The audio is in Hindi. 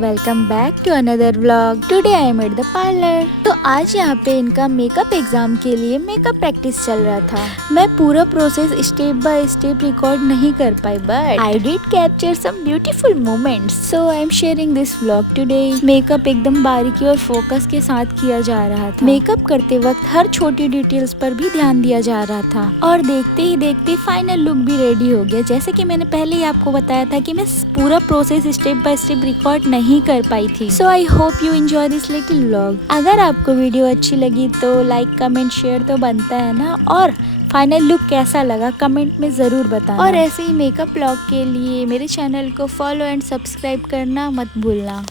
Welcome back to another vlog. Today I am at the parlour. तो आज यहाँ पे इनका मेकअप एग्जाम के लिए मेकअप प्रैक्टिस चल रहा था। मैं पूरा process step by step record नहीं कर पाई, but I did capture some beautiful moments, so I am sharing this vlog today. Makeup एकदम बारीकी और फोकस के साथ किया जा रहा था। मेकअप करते वक्त हर छोटी डिटेल्स पर भी ध्यान दिया जा रहा था और देखते ही देखते फाइनल लुक भी रेडी हो गया। जैसे कि मैंने पहले ही आपको बताया था कि मैं पूरा process step by step record नहीं कर पाई थी। सो I hope you enjoy this little vlog. अगर आपको वीडियो अच्छी लगी तो लाइक कमेंट शेयर तो बनता है ना, और फाइनल लुक कैसा लगा कमेंट में ज़रूर बताना। और ऐसे ही मेकअप व्लॉग के लिए मेरे चैनल को फॉलो एंड सब्सक्राइब करना मत भूलना।